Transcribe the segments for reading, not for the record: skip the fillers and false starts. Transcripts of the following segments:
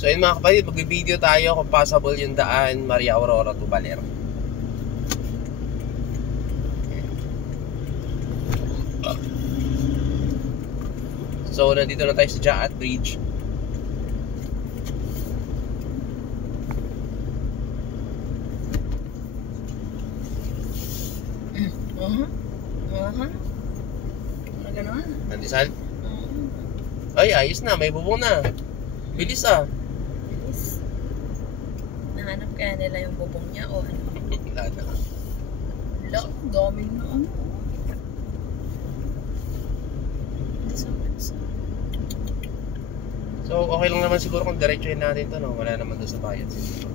So yun mga kapatid, mag-video tayo kung possible yung daan Maria Aurora to Baler. So nandito na tayo sa Jaat Bridge. Gano'n? Nandisal? Ay, ayos na, may bubong na. Bilis ah. Bilis. Nahanap kaya nila yung bubong niya o ano? Wala na. Wala, daming na ano. So okay lang naman siguro kung diretsuhin natin to, no? Wala naman doon sa bayan siguro.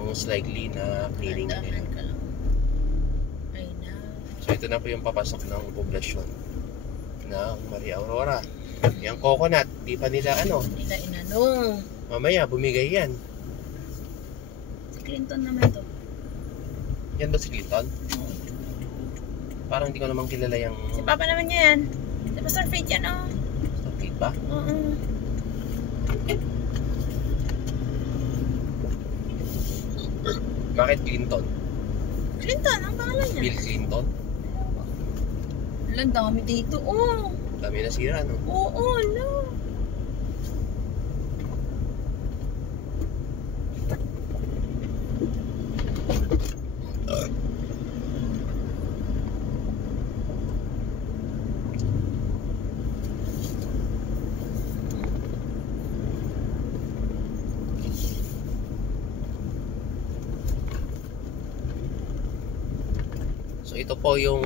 Most likely na clearing nila. Dahan ka lang. Ay na. So ito na po yung papasok ng poblasyon ng Maria Aurora. Yung coconut, di pa nila ano. Nila inanong. Mamaya, bumigay yan. Si Clinton naman to. Yan ba si Clinton? Parang hindi ko naman kilala yung... Si Papa naman niya yan. Si Pastor Faith yan oh. Stupid ba? Oo. Bakit Clinton? Clinton, ang pangalan niya. Bill Clinton? Ang dami dito oh. Dami na sira, no? Oo, no. So ito po yung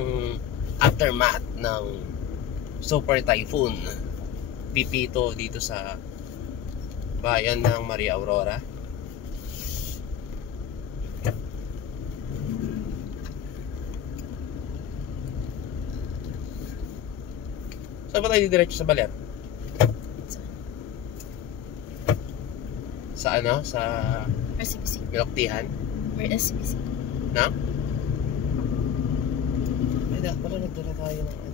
aftermath ng Super Typhoon Pipito dito sa bayan ng Maria Aurora. Saan ba tayo didiretso sa Baler? Sa ano? Sa RCBC. Miloktihan? Where RCBC? Na? Ay, dapat pala nagdala tayo ng ano.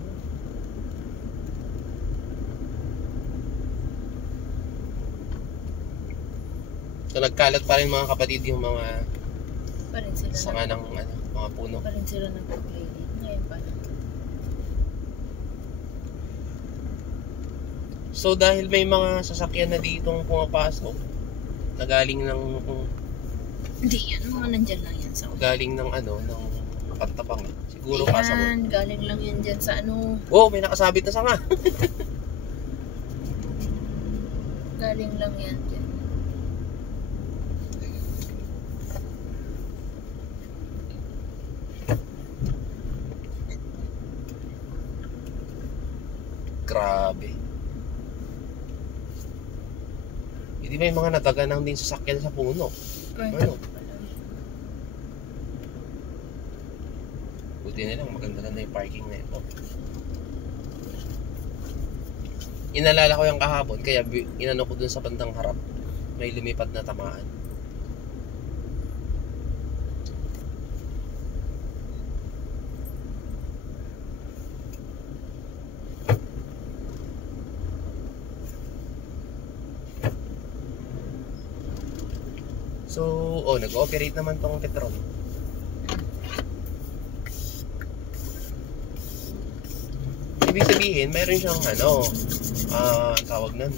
So nagkalat pa rin mga kapatid yung mga Pa rin sila sanga ng ano, mga puno. Pa rin sila nag-cleaning. Ngayon pa lang. So dahil may mga sasakyan na ditong pumapasok na galing ng Hindi yan, mga nandyan lang yan sa galing ng ano, ng Pantapang. Siguro Ayan, pasabot. galing lang yan dyan sa ano. Oh, may nakasabit na sanga. Galing lang yan dyan. Grabe. Hindi may mga nataganang din sasakyan sa puno. Ano? Buti na lang, maganda-ganda yung parking na ito. Inalala ko yung kahapon, kaya inano ko dun sa bandang harap. May lumipat na tamaan. So, oh, nag-ooperate naman tong Petron. Ibig sabihin, mayroon siyang ano, tawag nun,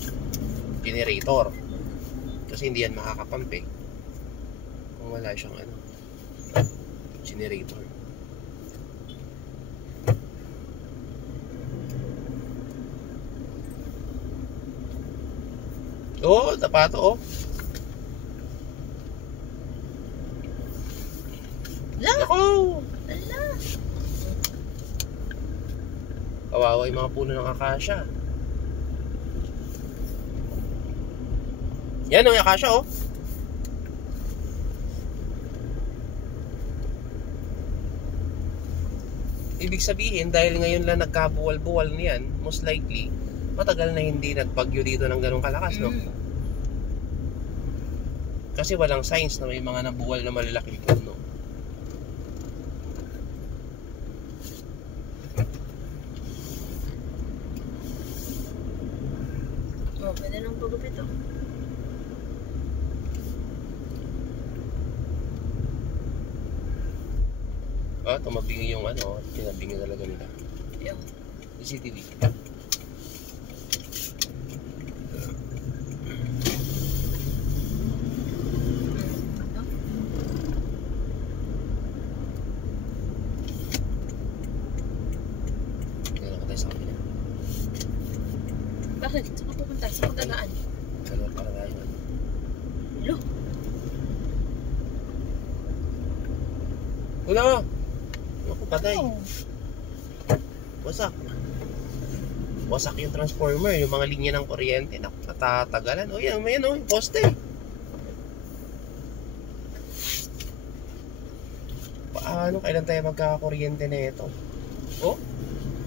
generator. Kasi hindi yan makakapamp eh. Kung wala siyang ano, generator. Oh, tapato oh. Ako! Ala! Kawawa yung mga puno ng akasya. Yan yung akasya oh. Ibig sabihin, dahil ngayon lang nagkabuwal-buwal niyan, most likely, matagal na hindi nagbagyo dito ng ganong kalakas, no? Kasi walang signs na may mga nabuwal na malalaking puno. Oh, pwede nang pagupit oh. Ah, tumabingi yung ano, tinabingi talaga nila. Yung CCTV. ano? Kailan ka tayo sa kanila. Bakit? Saan ka pupunta? Saan ka gagaan? Kailan para tayo. Lo, Wala! Ako patay. ano? Wasak. Wasak yung transformer, yung mga linya ng kuryente. Natatagalan. O yan, may ano, yung poste. Paano? Kailan tayo magkakakuryente na ito? Oh?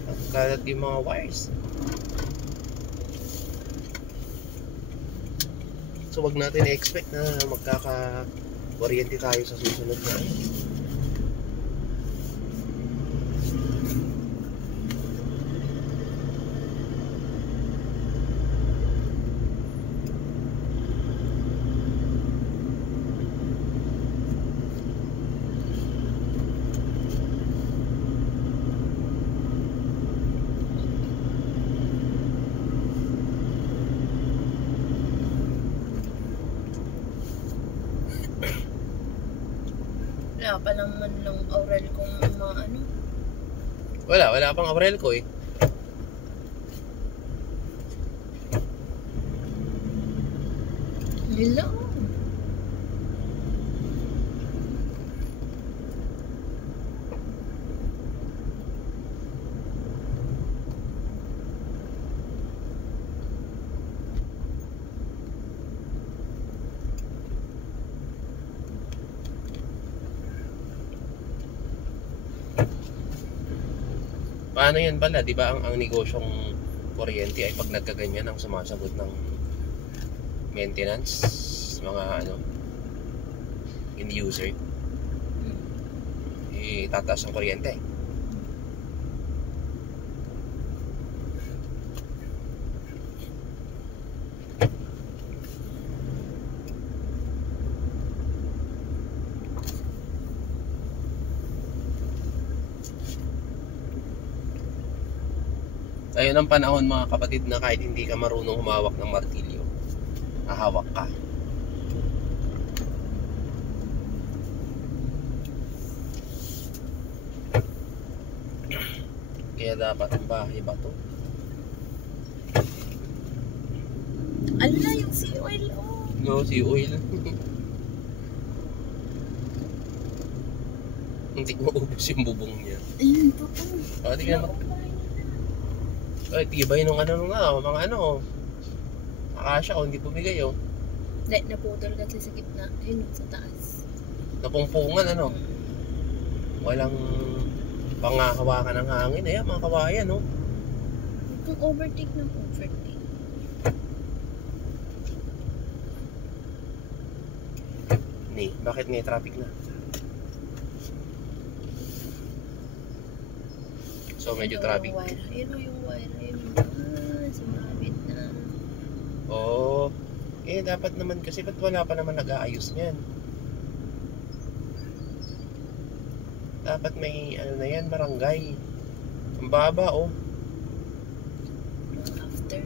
Nagkalat yung mga wires. So wag natin i-expect na magkakakuryente tayo sa susunod na. Wala pa naman lang oral kung mga ano. Wala pang Aurel ko eh. Hello. Paano yan pala? Di ba ang negosyong kuryente ay pag nagkaganyan ang sumasagot ng maintenance, mga ano, end user, tataas ang kuryente. Ayun ang panahon mga kapatid na kahit hindi ka marunong humawak ng martilyo, hahawak ka. Kaya dapat ang bahay ba to? Ano na yung sea oil? Oh. No, si oil. Hindi ko maubos yung bubong niya. Ayun po. Ah, tingnan mo. Ay, tibay nung ano nga, mga ano. Akasya ko, hindi pumigay oh. Hindi, naputol kasi sa gitna. Ayun, sa taas. Napungpungan ano. Walang pangahawakan ng hangin. Ayan, mga kawayan no. Kung overtake ng overtake. Ni, bakit may traffic na? So medyo traffic. Ayun yung wire. Ayun sumabit na. Oo. Eh, dapat naman kasi ba't wala pa naman nag-aayos niyan? Dapat may ano na yan, barangay. Ang baba oh. After.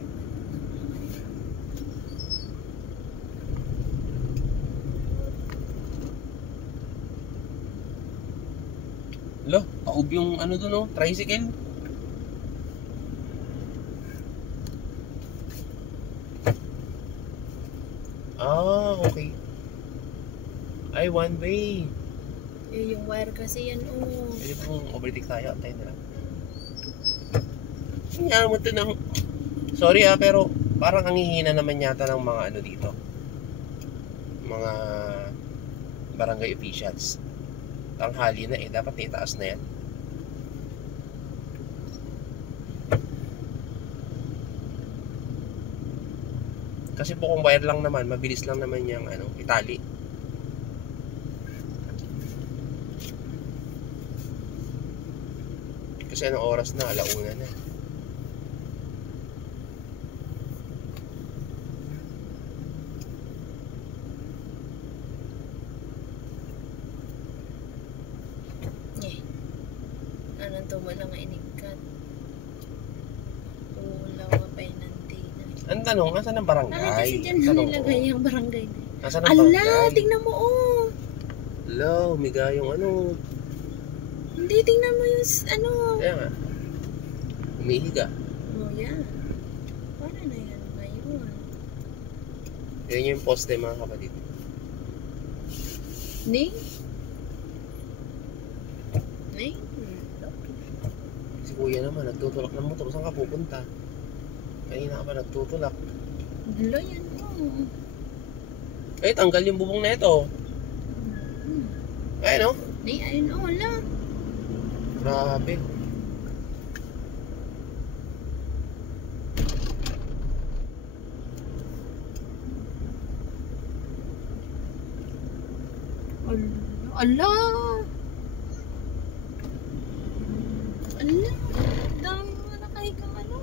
Lo, taob yung ano dun oh, tricycle. Ah, okay. Ay, one way. Eh, yung wire kasi yan, oh. Pwede pong overtake tayo. Antayin na lang. Kanya mo ito ng... Sorry pero parang ang hihina naman yata ng mga ano dito. Mga barangay officials. Tanghali na eh. Dapat itaas na yan. Kasi po kung wire lang naman, mabilis lang naman yung ano, itali. Kasi anong oras na, alauna na. Eh. Kanto mo lang inigkat. Wala ka pa inantina. Ang tanong, asan ang barangay? Bakit kasi dyan Tanong nilagay ko. yung barangay na? Asan ang Ala, barangay? tingnan mo oh. Hello, umiga yung ano. Hindi, tingnan mo yung ano. Kaya nga. Umihiga. Oh, yan. Paano na yan ngayon? Yan yung poste mga kapatid. Ning? Ning? Si kuya naman, nagtutulak ng motor. Saan ka pupunta? Kanina ka pa nagtutulak. Ala, yan oh. Eh, tanggal yung bubong na ito. Ayun, no? Ning, ayun oh, ala. Grabe. Ala! Ala! Dami mga nakahigang ano.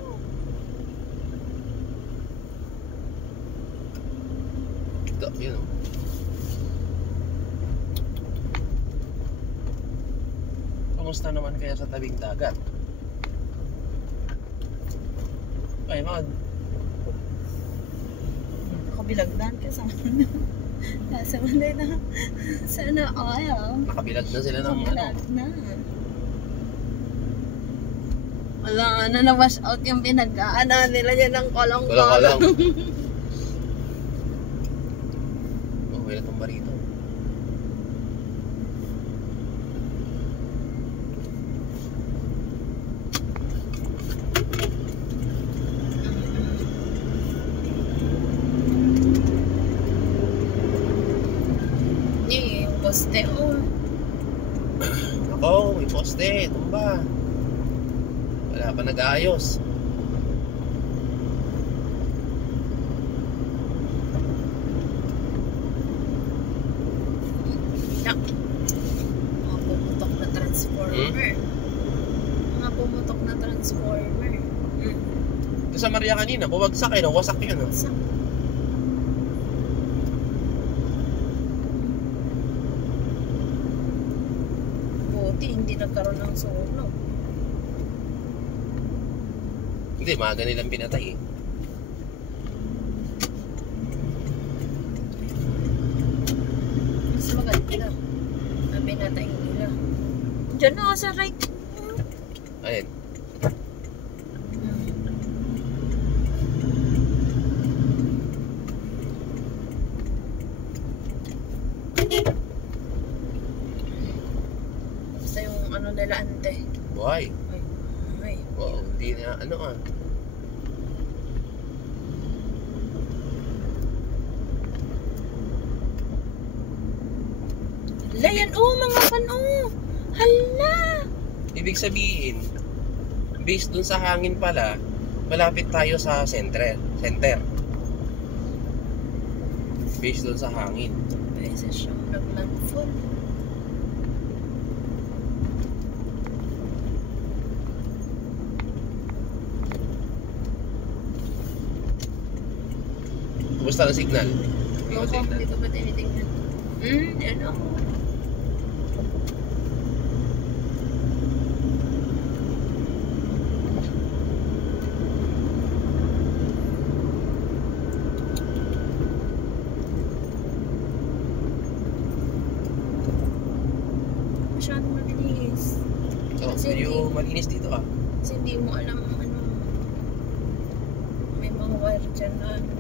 Ito, yun, no? Kamusta naman kaya sa tabing dagat? Ay, mga Nakabilagdan ka sa ano. Nasa manday na. Sana ayaw. nakabilag na sila ng ano. Nakabilag na. Wala na na-wash out yung pinag-aana nila yan ng kolong-kolong. Walang-walang. Oh, may natumba rito. Yung poste oh. Ako, may poste, tumba. Wala pa nag-aayos. Yak. Mga pumutok na transformer. Mga pumutok na transformer. Ito sa Maria kanina, bumagsak eh, no? Wasak yun, no? Wasak. Buti hindi nagkaroon ng sunog. Hindi, maaga nilang pinatay eh. Mas maganda. Ang pinatay nila. Diyan na sa right. Ayun. Basta yung ano nila ante. Buhay. Ay, ay. Wow, hindi na, ano ah. Hala yan oh, mga pan oh. Hala. Ibig sabihin, based dun sa hangin pala, malapit tayo sa center. Based dun sa hangin. Beses siyang nag-landfall. Kumusta ang signal? Hindi ko signal. Hindi ko ba tinitingnan? Ano? Masyadong mabilis. So, medyo malinis dito ah. Kasi hindi mo alam ano. May mga wire dyan na ano.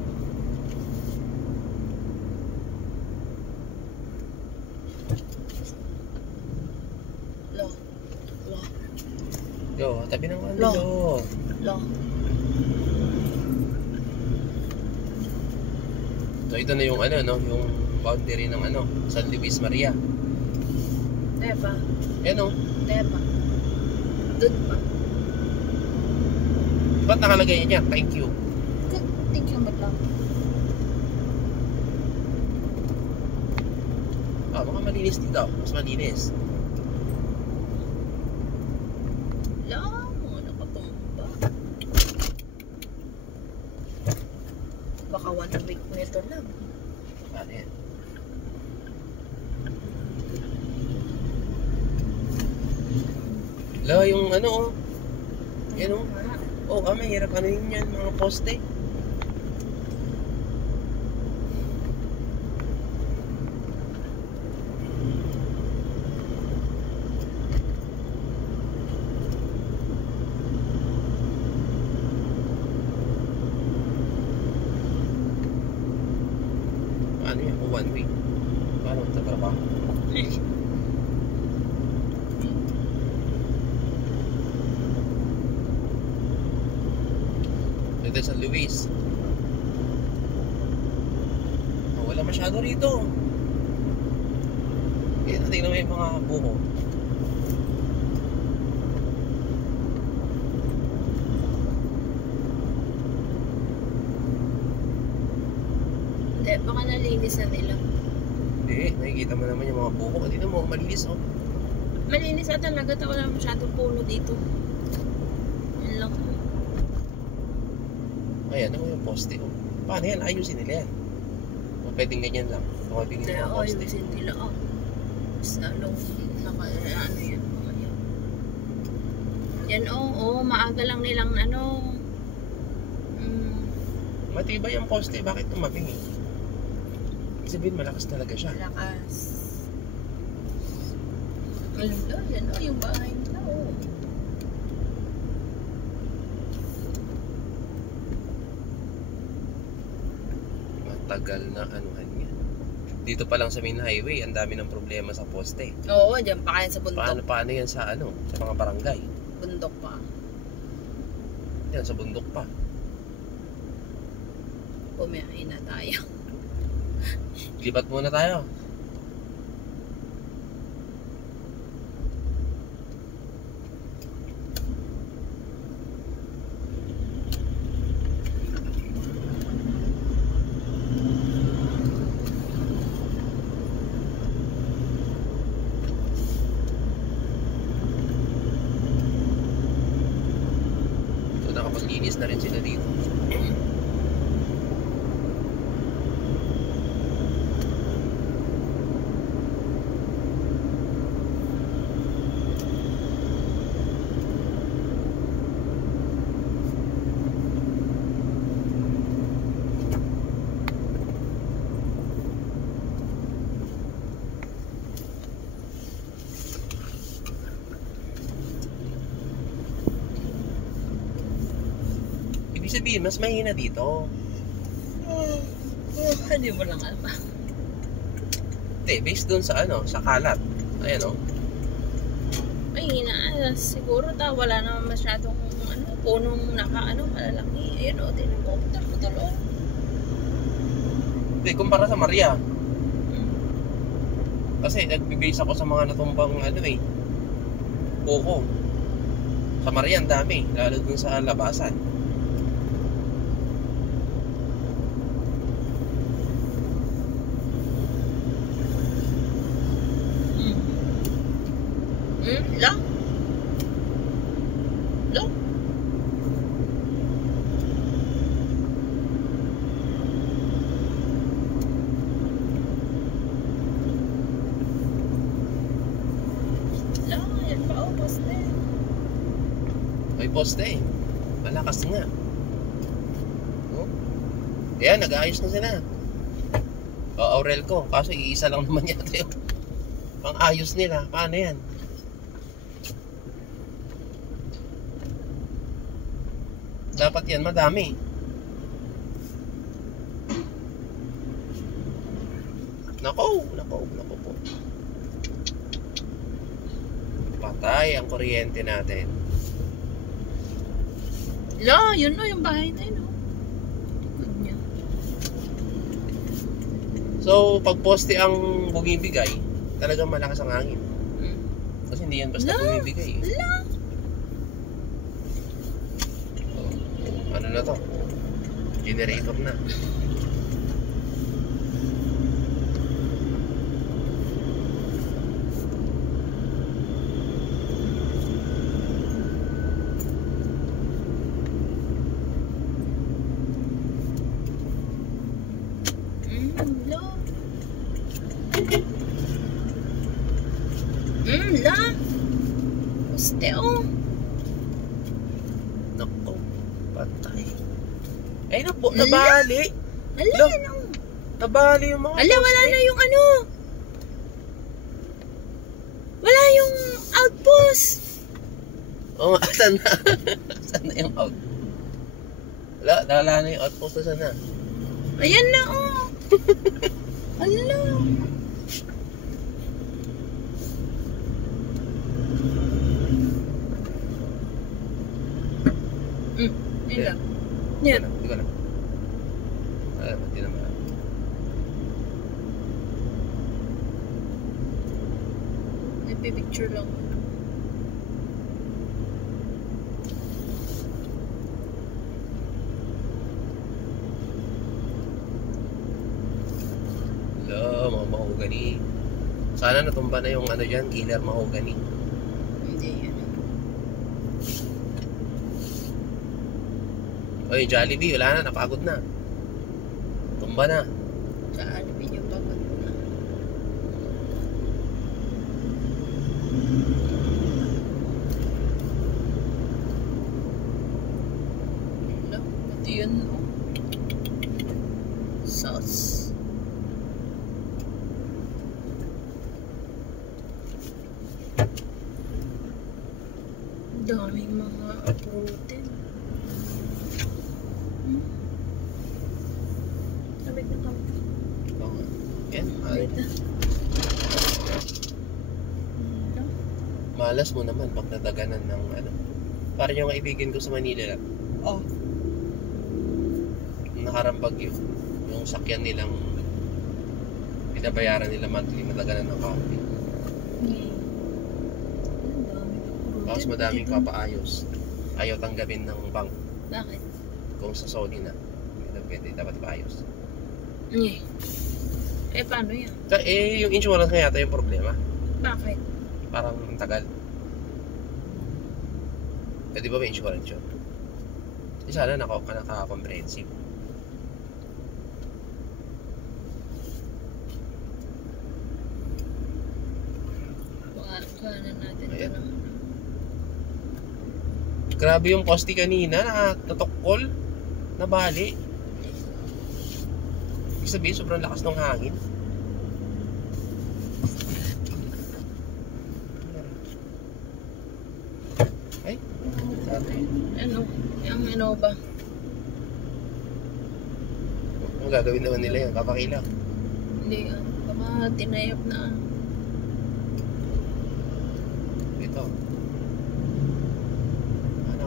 Lo. Yo, tabi ng ano Lo. yo. Lo. So, ito na yung ano, no? Yung boundary ng ano, San Luis Maria. Diba? Yan o. Diba? Doon pa. Ba't nakalagay niya? Thank you. Thank you, ba't lang? Ah, baka malinis dito. Mas malinis. Lang, nakatumba. Baka 1 week nito lang. Ano yan? La, yung ano, oh. Yan, oh. Oh, mahirap ano yun yan, mga poste. Paano yan? O one way. Paano sa trabaho? Ito sa Luis. Oh, wala masyado rito. Kaya tingnan mo yung mga buko. Hindi, baka nalinis na nila. Hindi, nakikita mo naman yung mga buko. Tingnan mo, malinis oh. Malinis na talaga. Wala masyadong puno dito. Yan lang. Ayan, ako yung poste oh. Paano yan? Ayusin nila yan. O pwedeng ganyan lang. O pwedeng Kaya mga poste. ayusin nila. Mas lalong ano yan. Yan maaga lang nilang Matibay ang poste. Bakit tumabing eh? Sabihin, malakas talaga siya. malakas. Yan yung bahay nila Matagal na anuhan yan. Dito pa lang sa main highway, ang dami ng problema sa poste. Oo, dyan pa kayan sa bundok. Paano yan sa sa mga barangay? Bundok pa. Yan, sa bundok pa. Bumiyahin na tayo. Lipat muna tayo. So, nakapaglinis na rin sila dito. Ibig sabihin, mas mahina dito. Hindi mo lang alam. Hindi, based dun sa sa kalat. Ayan oh. Mahina. Siguro wala naman masyadong punong malalaki. Ayun tinan mo. Putol. Hindi, kumpara sa Maria. Kasi nagbe-base ako sa mga natumbang buko. Sa Maria ang dami, lalo dun sa labasan. Lang? Lang? Lang, yan pa poste. May poste eh. Malakas nga. Oh? Ayan, nag-aayos na sila. Aurel ko. Kaso iisa lang naman yata yung pang-ayos nila. Paano yan? Dapat yan madami. Nako po. Patay ang kuryente natin. Yun yung bahay na yun likod niya. So, pag poste ang bumibigay, talagang malakas ang hangin. Kasi hindi yan basta bumibigay eh. Ano na to? Generator na. poste, oh. Nako, patay. Ay na po, nabali. Ala, Lo, ano? nabali yung mga Ala, wala poste. na yung ano. Wala yung outpost. Oo nga, saan na? Saan na yung out? Wala na yung outpost na sana. Ayan na, oh. Ala. Yun lang. Yan. Hindi ko na. Hindi naman. Nagpipicture lang. Mga mahogany. Sana natumba na yung ano dyan, killer mahogany. Hindi yan. Oy, Jollibee, wala na, napagod na. Tumba na. Sa alipin yung pagod mo na. Wala. Pati yun, oh. Sauce. Daming mga protein. Kabit na kabit. Oo nga. Yan, ay. Kabit na. Ano? Malas mo naman pag nadaganan ng ano. Parang yung kaibigan ko sa Manila lang. Oh. Nakarambag yung sakyan nilang pinabayaran nila monthly, nadaganan ng coffee. Ang dami ng protein. Tapos madaming Dito. papaayos. Ayaw tanggapin ng bank Bakit? kung sa Saudi na. Hindi na pwede, dapat ipaayos. Eh, paano yan? Yung insurance nga yata yung problema. Bakit? Parang ang tagal. Di ba may insurance yun? Sana naka-comprehensive. Kuha na natin ito Ayan. ng ano. Grabe yung poste kanina, natukkol, nabali. Ibig sabihin, sobrang lakas ng hangin. Ay, Ano? Yung ano ba? ang gagawin naman nila yan, kapakilaw. Hindi, baka tinayap na. Ito.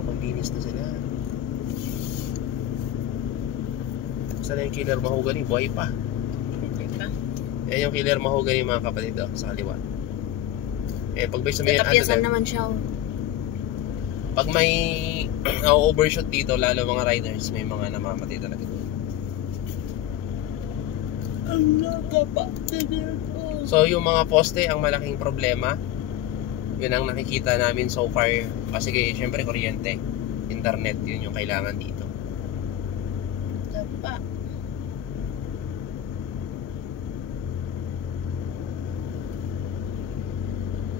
Maglinis na sila. Sana yung killer mahogany, buhay pa. Diba? Yan yung killer mahogany mga kapatid sa kaliwa. Pag may sumayan Tatapiasan naman siya. pag may overshoot dito, lalo mga riders, may mga namamatay talaga doon. Ang nakapa. So yung mga poste ang malaking problema. Yun ang nakikita namin so far. Kasi syempre kuryente, internet, yun yung kailangan dito. Tapa.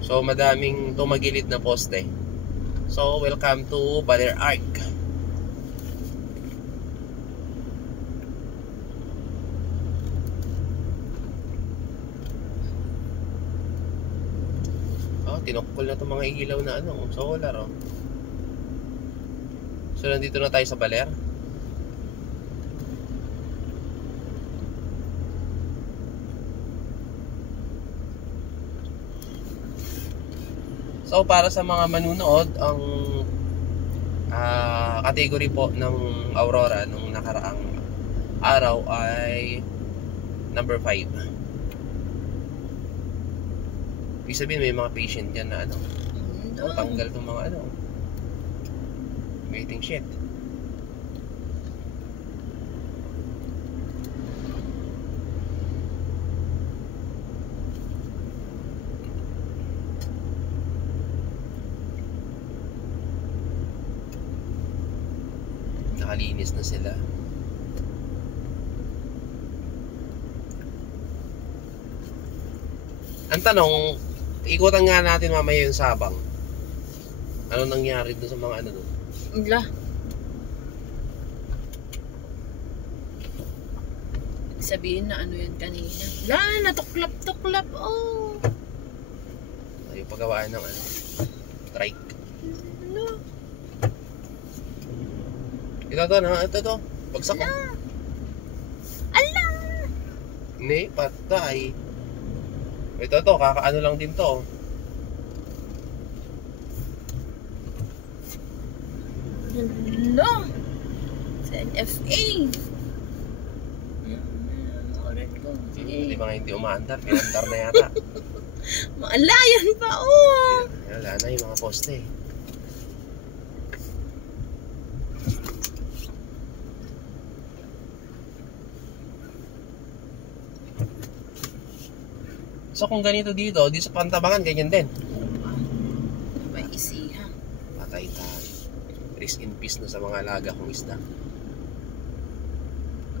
So madaming tumagilid na poste. So welcome to Baler Arc. Tinukol na itong mga ilaw na ano, solar, oh. So nandito na tayo sa Baler. So para sa mga manunood, ang category po ng Aurora nung nakaraang araw ay number 5. Ibig sabihin may mga patient dyan na ano, tanggal itong mga ano, waiting sheet. Nakalinis na sila. Ang tanong, ikutan nga natin mamaya yung Sabang. Ano nangyari doon sa mga ano doon? Wala. Sabihin na ano yan kanina. Wala, natuklap-tuklap. Oh. Yung paggawaan ng ano, trike. Wala. Ito na, ito. Bagsak ko. Ala! Hindi, patay. Ito, kakaano lang din to. Hello! Sa NFA! Oran ko. Hindi mga hindi umaandar, pinandar na yata. Maalayan pa, oh! Wala na yung mga poste. So kung ganito dito, di sa Pantabangan, ganyan din. May isiha. Patay tayo. Rest in peace na sa mga alaga kong isda.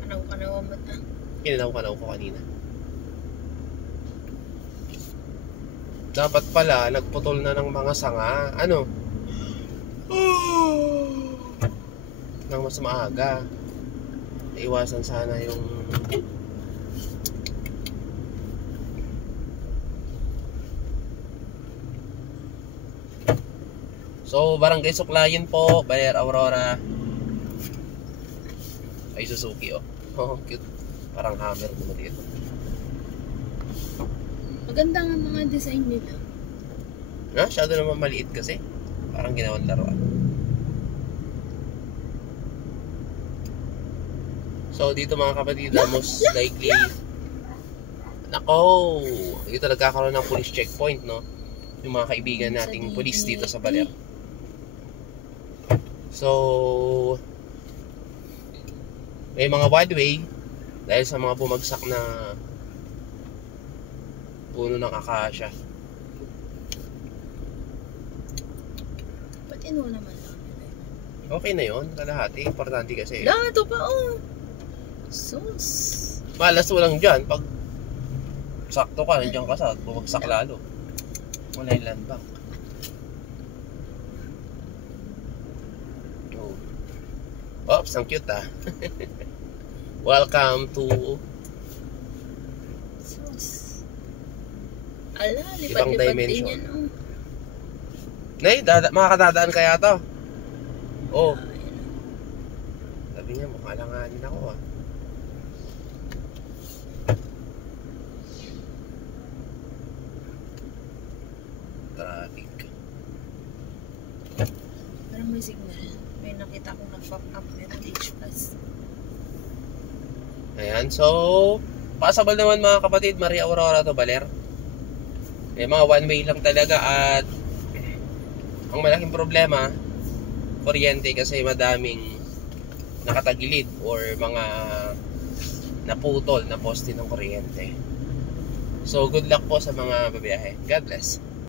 Kanaw mo ta. Kinanaw ko kanina. Dapat pala, nagputol na ng mga sanga. Ano? Nang mas maaga. Iwasan sana yung... So, Barangay Suklayin po, Baler Aurora. Ay, Suzuki, oh. Oh, cute. Parang hammer naman dito. Maganda nga mga design nila. Masyado naman maliit kasi. Parang ginawang laruan. So, dito mga kapatid, most likely... Nako! Dito nagkakaroon ng police checkpoint, no? Yung mga kaibigan nating police dito sa Baler. So, may mga wide way dahil sa mga bumagsak na puno ng akasya. Ba't naman lang? Okay na yun, kalahati. Importante kasi. Ito pa, oh! Sus! Malas walang dyan. Pag sakto ka, nandiyan ka sa bumagsak lalo. Wala yung land bank. Oops, ang cute ah. Welcome to Sus. Ala, ibang lipat-lipat din dimension. yan, oh. Nay, makakadadaan kaya to? Oh. Sabi niya, mukhang alanganin ako ah. Traffic. Parang may signal. May nakita akong nag-pop up. Meron H+. Ayan, so possible naman mga kapatid, Maria Aurora to Baler. May mga one way lang talaga at ang malaking problema, kuryente kasi madaming nakatagilid or mga naputol na poste ng kuryente. So good luck po sa mga babiyahe. God bless.